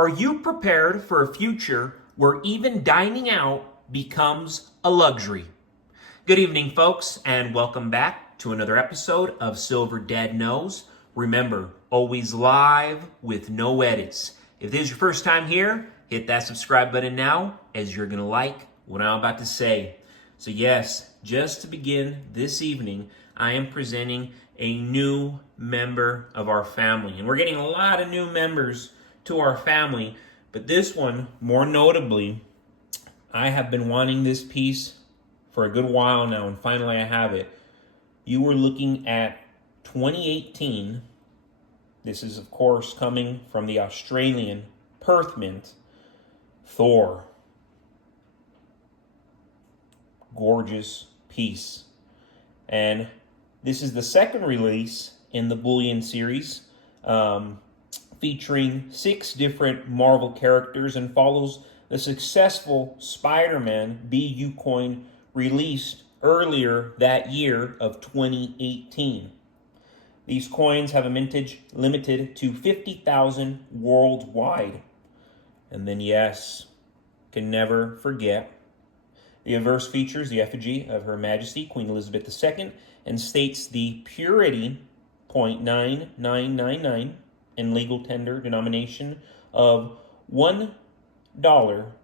Are you prepared for a future where even dining out becomes a luxury? Good evening, folks, and welcome back to another episode of Silver Dad Knows. Remember, always live with no edits. If this is your first time here, hit that subscribe button now, as you're going to like what I'm about to say. So yes, just to begin this evening, I am presenting a new member of our family. And we're getting a lot of new members to our family, but this one, more notably, I have been wanting this piece for a good while now, and finally I have it. You were looking at 2018. This is, of course, coming from the Australian Perth Mint. Thor. Gorgeous piece. And this is the second release in the Bullion series, featuring 6 different Marvel characters, and follows the successful Spider-Man BU coin released earlier that year of 2018. These coins have a mintage limited to 50,000 worldwide. And then, yes, can never forget, the obverse features the effigy of Her Majesty Queen Elizabeth II and states the purity 0.9999 and legal tender denomination of $1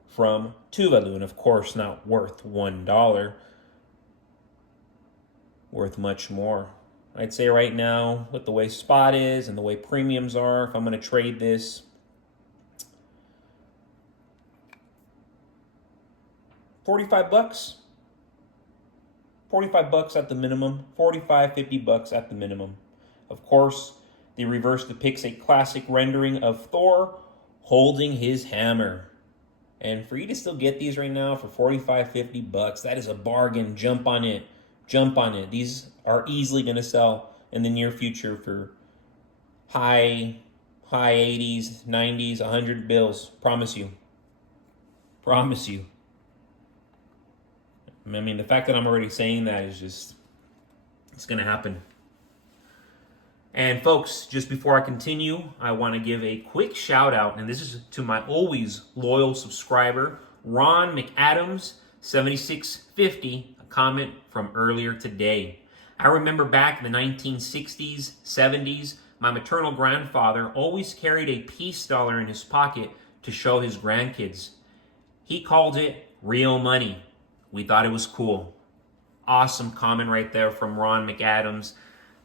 from Tuvalu. And of course, not worth $1, worth much more. I'd say right now, with the way spot is and the way premiums are, if I'm going to trade this, $45, $45 at the minimum, $45-50 at the minimum. Of course, the reverse depicts a classic rendering of Thor holding his hammer. And for you to still get these right now for $45-50, that is a bargain. Jump on it. Jump on it. These are easily going to sell in the near future for high 80s, 90s, 100 bills. Promise you. Promise you. I mean, the fact that I'm already saying that is just, it's going to happen. And folks, just before I continue, I want to give a quick shout out, and this is to my always loyal subscriber, Ron McAdams, 7650, a comment from earlier today. I remember back in the 1960s, 70s, my maternal grandfather always carried a peace dollar in his pocket to show his grandkids. He called it real money. We thought it was cool. Awesome comment right there from Ron McAdams,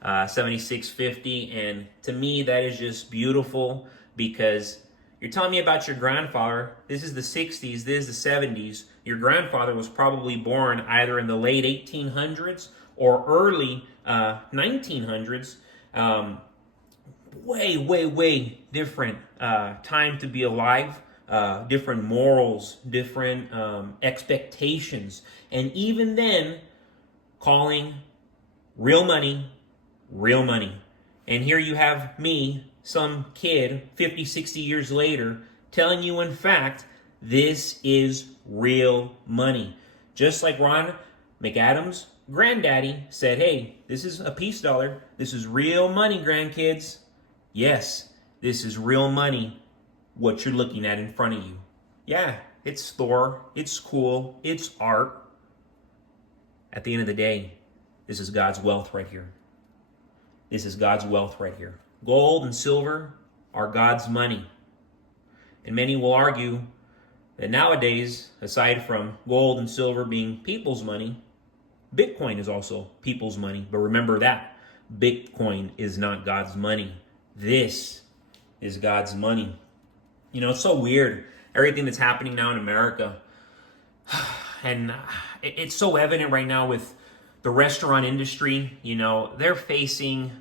7650. And to me, that is just beautiful, because you're telling me about your grandfather. This is the 60s, this is the 70s. Your grandfather was probably born either in the late 1800s or early 1900s. Way different time to be alive. Different morals, different expectations. And even then, calling real money, real money. And here you have me, some kid, 50, 60 years later, telling you, in fact, this is real money. Just like Ron McAdams' granddaddy said, hey, this is a peace dollar. This is real money, grandkids. Yes, this is real money. What you're looking at in front of you. Yeah, it's Thor. It's cool. It's art. At the end of the day, this is God's wealth right here. This is God's wealth right here. Gold and silver are God's money. And many will argue that nowadays, aside from gold and silver being people's money, Bitcoin is also people's money. But remember that Bitcoin is not God's money. This is God's money. You know, it's so weird, everything that's happening now in America. And it's so evident right now with the restaurant industry. You know, they're facing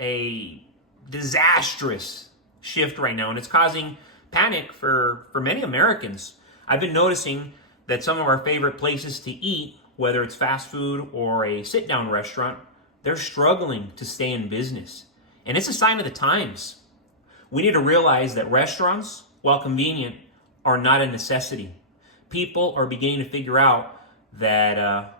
a disastrous shift right now, and it's causing panic for many Americans. I've been noticing that some of our favorite places to eat, whether it's fast food or a sit-down restaurant, they're struggling to stay in business. And it's a sign of the times. We need to realize that restaurants, while convenient, are not a necessity. People are beginning to figure out that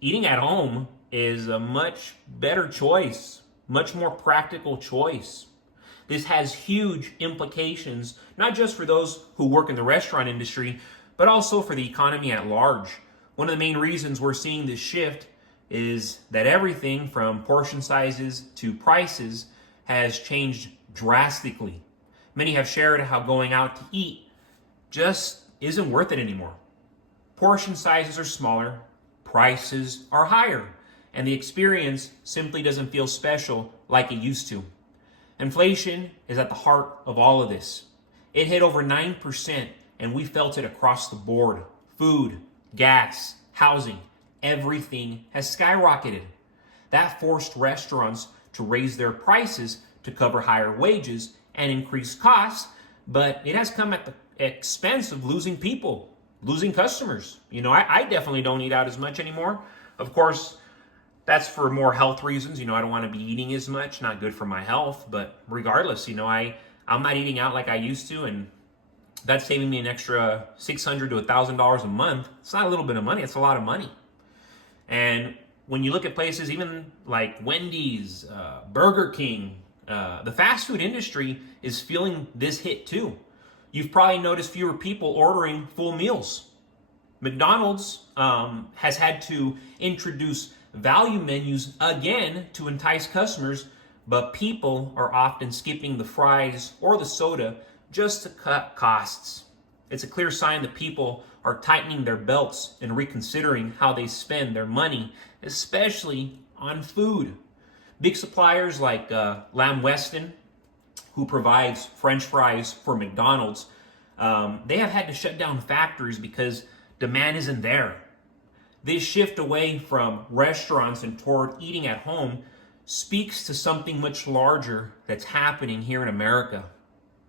eating at home is a much better choice, much more practical choice. This has huge implications, not just for those who work in the restaurant industry, but also for the economy at large. One of the main reasons we're seeing this shift is that everything from portion sizes to prices has changed drastically. Many have shared how going out to eat just isn't worth it anymore. Portion sizes are smaller, prices are higher, and the experience simply doesn't feel special like it used to. Inflation is at the heart of all of this. It hit over 9%, and we felt it across the board. Food, gas, housing, everything has skyrocketed. That forced restaurants to raise their prices to cover higher wages and increase costs, but it has come at the expense of losing people, losing customers. I definitely don't eat out as much anymore. Of course, that's for more health reasons. I don't want to be eating as much, not good for my health, but regardless, I'm not eating out like I used to, and that's saving me an extra $600 to $1,000 a month. It's not a little bit of money, it's a lot of money. And when you look at places even like Wendy's, Burger King, the fast food industry is feeling this hit too. You've probably noticed fewer people ordering full meals. McDonald's has had to introduce value menus again to entice customers, but people are often skipping the fries or the soda just to cut costs. It's a clear sign that people are tightening their belts and reconsidering how they spend their money, especially on food. Big suppliers like Lamb Weston, who provides French fries for McDonald's, they have had to shut down factories because demand isn't there. This shift away from restaurants and toward eating at home speaks to something much larger that's happening here in America.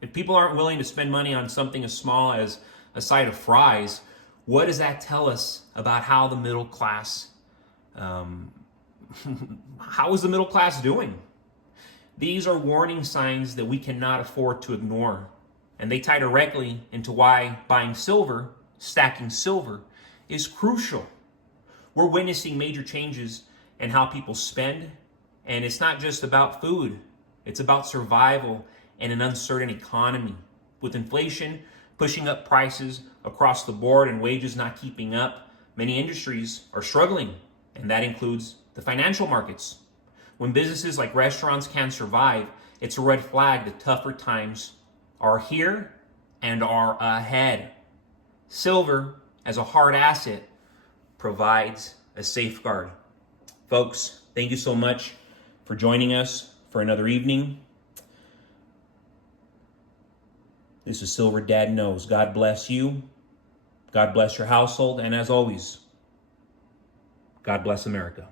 If people aren't willing to spend money on something as small as a side of fries, what does that tell us about how the middle class, how is the middle class doing? These are warning signs that we cannot afford to ignore, and they tie directly into why buying silver, stacking silver, is crucial. We're witnessing major changes in how people spend, and it's not just about food. It's about survival in an uncertain economy. With inflation pushing up prices across the board and wages not keeping up, many industries are struggling, and that includes the financial markets. When businesses like restaurants can't survive, it's a red flag that tougher times are here and are ahead. Silver, as a hard asset, provides a safeguard. Folks, thank you so much for joining us for another evening. This is Silver Dad Knows. God bless you. God bless your household. And as always, God bless America.